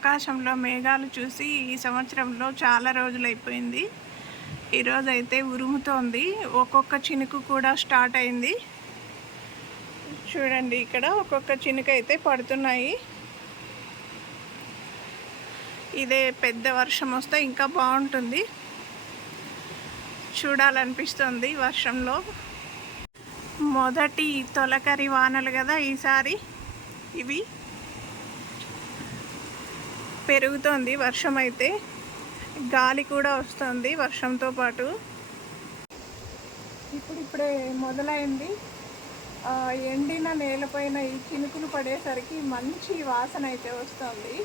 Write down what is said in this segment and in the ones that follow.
ఆకాశంలో మేఘాలు చూసి ఈ సంవత్సరంలో చాలా రోజులైపోయింది. ఈరోజైతే ఉరుముతోంది. ఒక్కొక్క చినుకు కూడా స్టార్ట్ అయింది. చూడండి, ఇక్కడ ఒక్కొక్క చినుకు అయితే పడుతున్నాయి. ఇదే పెద్ద వర్షం వస్తే ఇంకా బాగుంటుంది, చూడాలనిపిస్తుంది. వర్షంలో మొదటి తొలకరి వానలు కదా ఈసారి. ఇవి పెరుగుతోంది వర్షం అయితే, గాలి కూడా వస్తుంది వర్షంతో పాటు. ఇప్పుడిప్పుడే మొదలైంది. ఎండిన నేలపైన ఈ చినుకులు పడేసరికి మంచి వాసన అయితే వస్తుంది.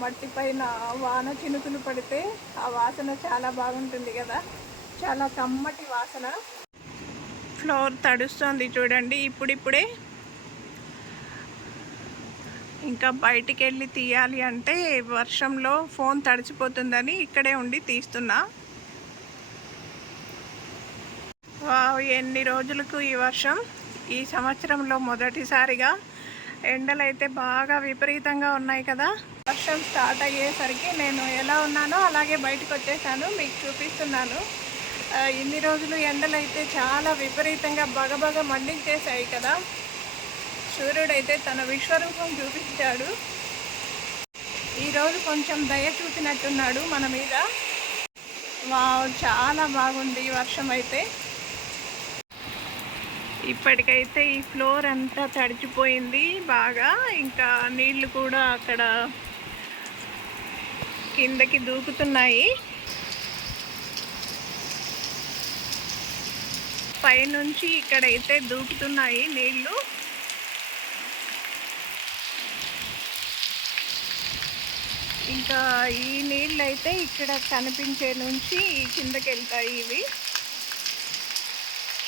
మట్టి పైన వాన చినుకులు పడితే ఆ వాసన చాలా బాగుంటుంది కదా, చాలా కమ్మటి వాసన. ఫ్లోర్ తడుస్తుంది చూడండి ఇప్పుడిప్పుడే. ఇంకా బయటికి వెళ్ళి తీయాలి అంటే వర్షంలో ఫోన్ తడిచిపోతుందని ఇక్కడే ఉండి తీస్తున్నా. ఎన్ని రోజులకు ఈ వర్షం! ఈ సంవత్సరంలో మొదటిసారిగా ఎండలు అయితే బాగా విపరీతంగా ఉన్నాయి కదా. వర్షం స్టార్ట్ అయ్యేసరికి నేను ఎలా ఉన్నానో అలాగే బయటకు వచ్చేసాను, మీకు చూపిస్తున్నాను. ఇన్ని రోజులు ఎండలు అయితే చాలా విపరీతంగా బగబగ మండించేశాయి కదా. సూర్యుడైతే తన విశ్వరూపం చూపించాడు. ఈరోజు కొంచెం దయ చూపినట్టున్నాడు మన మీద. చాలా బాగుంది వర్షం అయితే. ఇప్పటికైతే ఈ ఫ్లోర్ అంతా తడిచిపోయింది బాగా. ఇంకా నీళ్లు కూడా అక్కడ కిందకి దూకుతున్నాయి. పైనుంచి ఇక్కడైతే దూకుతున్నాయి నీళ్లు. ఇంకా ఈ నీళ్ళు అయితే ఇక్కడ కనిపించే నుంచి కిందకి వెళ్తాయి. ఇవి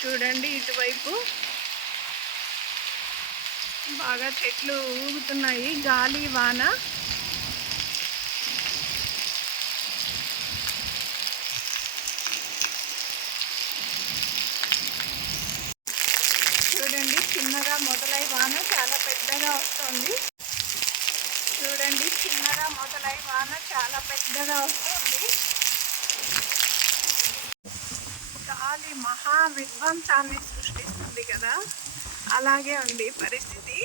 చూడండి, ఇటువైపు బాగా చెట్లు ఊగుతున్నాయి, గాలి వాన. చూడండి, చిన్నగా మొదలై వాన చాలా పెద్దగా వస్తుంది. చూడండి, చిన్నగా మొదలై వాన చాలా పెద్దగా వస్తుంది. గాలి మహా విధ్వంసాన్ని సృష్టిస్తుంది కదా, అలాగే ఉంది పరిస్థితి.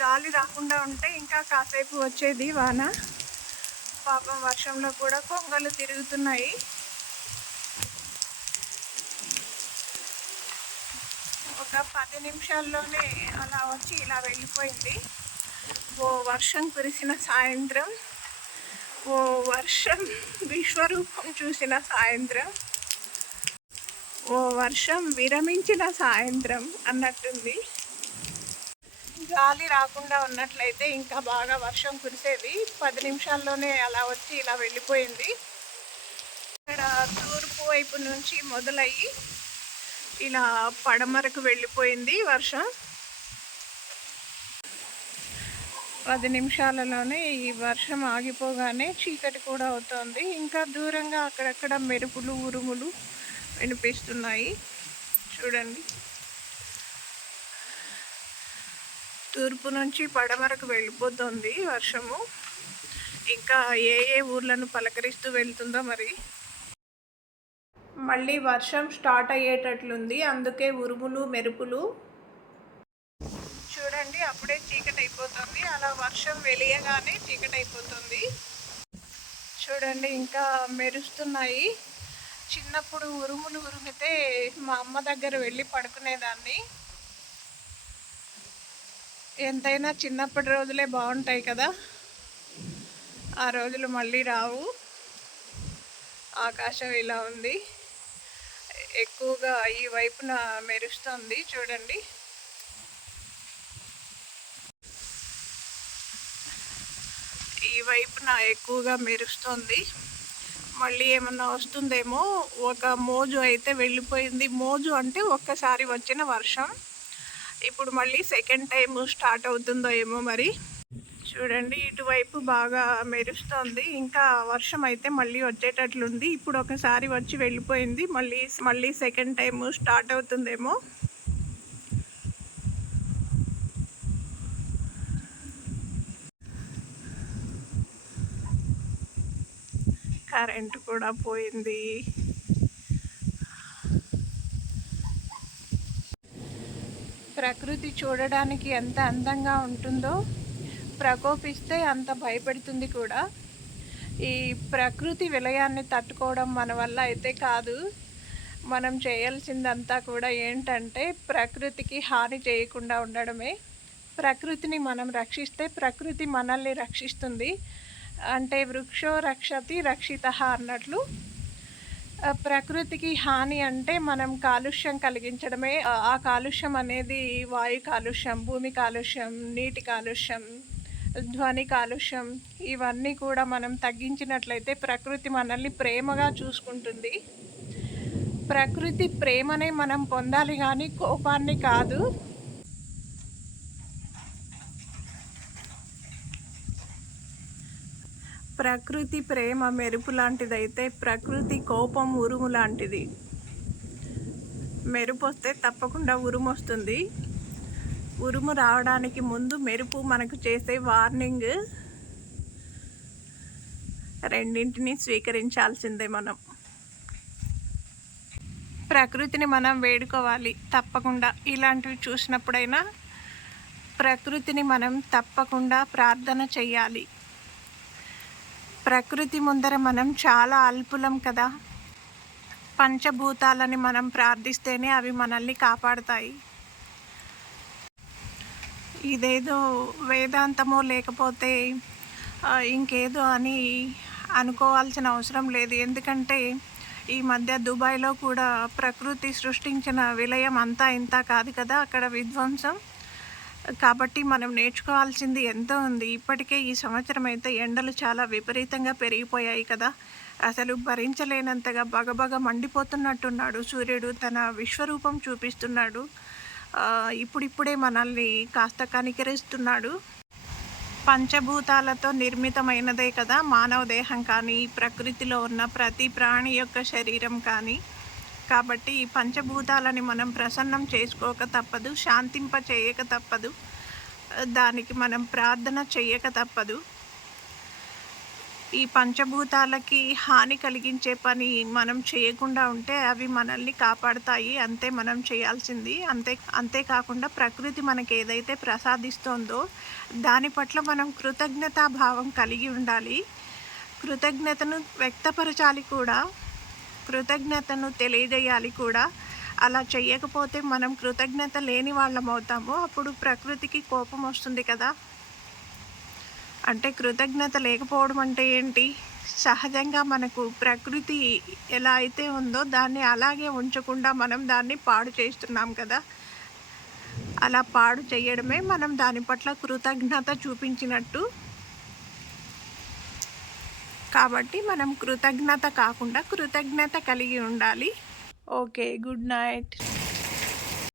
గాలి రాకుండా ఉంటే ఇంకా కాసేపు వచ్చేది వాన. పాపం వర్షంలో కూడా కొంగలు తిరుగుతున్నాయి. ఒక 10 నిమిషాల్లోనే అలా వచ్చి ఇలా వెళ్ళిపోయింది. ఓ వర్షం కురిసిన సాయంత్రం, ఓ వర్షం విశ్వరూపం చూసిన సాయంత్రం, ఓ వర్షం విరమించిన సాయంత్రం అన్నట్టుంది. గాలి రాకుండా ఉన్నట్లయితే ఇంకా బాగా వర్షం కురిసేది. 10 నిమిషాల్లోనే అలా వచ్చి ఇలా వెళ్ళిపోయింది. ఇక్కడ తూర్పు వైపు నుంచి మొదలయ్యి ఇలా పడమరకు వెళ్ళిపోయింది వర్షం. 10 నిమిషాలలోనే ఈ వర్షం ఆగిపోగానే చీకటి కూడా అవుతోంది. ఇంకా దూరంగా అక్కడక్కడ మెరుపులు ఉరుములు వినిపిస్తున్నాయి. చూడండి, తూర్పు నుంచి పడమరకు వెళ్ళిపోతుంది వర్షము. ఇంకా ఏ ఏ ఊర్లను పలకరిస్తూ వెళ్తుందో మరి. మళ్ళీ వర్షం స్టార్ట్ అయ్యేటట్లుంది, అందుకే ఉరుములు మెరుపులు. చూడండి, అప్పుడే చీకటి అయిపోతుంది. అలా వర్షం వెలియగానే చీకటి అయిపోతుంది. చూడండి, ఇంకా మెరుస్తున్నాయి. చిన్నప్పుడు ఉరుములు ఉరిమితే మా అమ్మ దగ్గర వెళ్ళి పడుకునేదాన్ని. ఎంతైనా చిన్నప్పటి రోజులే బాగుంటాయి కదా, ఆ రోజులు మళ్ళీ రావు. ఆకాశం ఇలా ఉంది, ఎక్కువగా ఈ వైపున మెరుస్తుంది. చూడండి, ఈ వైపున ఎక్కువగా మెరుస్తుంది. మళ్ళీ ఏమన్నా వస్తుందేమో. ఒక మోజు అయితే వెళ్ళిపోయింది. మోజు అంటే ఒక్కసారి వచ్చిన వర్షం. ఇప్పుడు మళ్ళీ సెకండ్ టైం స్టార్ట్ అవుతుందో ఏమో మరి. చూడండి, ఇటువైపు బాగా మెరుస్తుంది. ఇంకా వర్షం అయితే మళ్ళీ వచ్చేటట్లుంది. ఇప్పుడు ఒకసారి వచ్చి వెళ్ళిపోయింది. మళ్ళీ సెకండ్ టైం స్టార్ట్ అవుతుందేమో. కరెంటు కూడా పోయింది. ప్రకృతి చూడడానికి ఎంత అందంగా ఉంటుందో, ప్రకోపిస్తే అంత భయపెడుతుంది కూడా. ఈ ప్రకృతి విలయాన్ని తట్టుకోవడం మన వల్ల అయితే కాదు. మనం చేయాల్సిందంతా కూడా ఏంటంటే ప్రకృతికి హాని చేయకుండా ఉండడమే. ప్రకృతిని మనం రక్షిస్తే ప్రకృతి మనల్ని రక్షిస్తుంది. అంటే వృక్షో రక్షతి రక్షితః అన్నట్లు. ప్రకృతికి హాని అంటే మనం కాలుష్యం కలిగించడమే. ఆ కాలుష్యం అనేది వాయు కాలుష్యం, భూమి కాలుష్యం, నీటి కాలుష్యం, ధ్వని కాలుష్యం, ఇవన్నీ కూడా మనం తగ్గించినట్లయితే ప్రకృతి మనల్ని ప్రేమగా చూసుకుంటుంది. ప్రకృతి ప్రేమనే మనం పొందాలి కానీ కోపాన్ని కాదు. ప్రకృతి ప్రేమ మెరుపు లాంటిదైతే ప్రకృతి కోపం ఉరుము లాంటిది. మెరుపు వస్తే తప్పకుండా ఉరుము వస్తుంది. ఉరుము రావడానికి ముందు మెరుపు మనకు చేసే వార్నింగ్. రెండింటిని స్వీకరించాల్సిందే మనం. ప్రకృతిని మనం వేడుకోవాలి తప్పకుండా. ఇలాంటివి చూసినప్పుడైనా ప్రకృతిని మనం తప్పకుండా ప్రార్థన చెయ్యాలి. ప్రకృతి ముందర మనం చాలా అల్పులం కదా. పంచభూతాలని మనం ప్రార్థిస్తేనే అవి మనల్ని కాపాడుతాయి. ఇదేదో వేదాంతమో లేకపోతే ఇంకేదో అని అనుకోవాల్సిన అవసరం లేదు. ఎందుకంటే ఈ మధ్య దుబాయ్లో కూడా ప్రకృతి సృష్టించిన విలయం అంతా ఇంత కాదు కదా, అక్కడ విధ్వంసం. కాబట్టి మనం నేర్చుకోవాల్సింది ఎంతో ఉంది. ఇప్పటికే ఈ సంవత్సరం అయితే ఎండలు చాలా విపరీతంగా పెరిగిపోయాయి కదా. అసలు భరించలేనంతగా బగబగ మండిపోతున్నట్టున్నాడు సూర్యుడు. తన విశ్వరూపం చూపిస్తున్నాడు. ఇప్పుడిప్పుడే మనల్ని కాస్త కనికరిస్తున్నాడు. పంచభూతాలతో నిర్మితమైనదే కదా మానవ దేహం కానీ, ప్రకృతిలో ఉన్న ప్రతి ప్రాణి యొక్క శరీరం కానీ. కాబట్టి ఈ పంచభూతాలని మనం ప్రసన్నం చేసుకోక తప్పదు, శాంతింప చేయక తప్పదు, దానికి మనం ప్రార్థన చేయక తప్పదు. ఈ పంచభూతాలకి హాని కలిగించే పని మనం చేయకుండా ఉంటే అవి మనల్ని కాపాడుతాయి. అంతే మనం చేయాల్సింది. అంతేకాకుండా ప్రకృతి మనకి ఏదైతే ప్రసాదిస్తోందో దాని పట్ల మనం కృతజ్ఞతాభావం కలిగి ఉండాలి. కృతజ్ఞతను వ్యక్తపరచాలి కూడా, కృతజ్ఞతను తెలియజేయాలి కూడా. అలా చెయ్యకపోతే మనం కృతజ్ఞత లేని వాళ్ళం అవుతాము. అప్పుడు ప్రకృతికి కోపం వస్తుంది కదా. అంటే కృతజ్ఞత లేకపోవడం అంటే ఏంటి? సహజంగా మనకు ప్రకృతి ఎలా అయితే ఉందో దాన్ని అలాగే ఉంచకుండా మనం దాన్ని పాడు చేస్తున్నాం కదా. అలా పాడు చేయడమే మనం దాని పట్ల కృతజ్ఞత చూపించినట్టు. కాబట్టి మనం కృతజ్ఞత కాకుండా కృతజ్ఞత కలిగి ఉండాలి. Okay, good night.